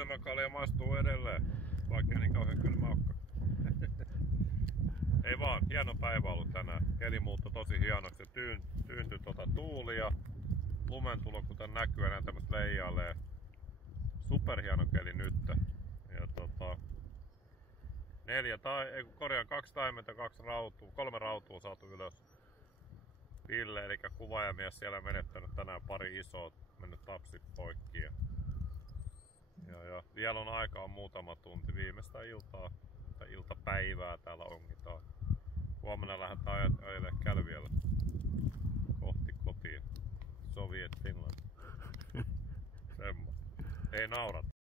kylmä kalja maistuu edelleen, vaikka niin kauhean kylmä olekaan. Ei vaan, hieno päivä ollut tänään. Keli muuttui tosi hienoksi. Tyyntyi tuuli ja lumentulo, kuten näkyy, enää tämmöstä leijailee. Superhieno keli nyt. Ja 2 taimenta, 3 rautua saatu ylös. Ville, eli kuvaajamies, siellä menettänyt tänään pari isoa, mennyt tapsit poikki. Ja vielä on aikaa muutama tunti, viimeistä iltapäivää täällä ongitaan. Huomenna lähdetään ajelemaan Kälviällä kohti kotiin. Soviet Finland. Semmo. Ei naurata.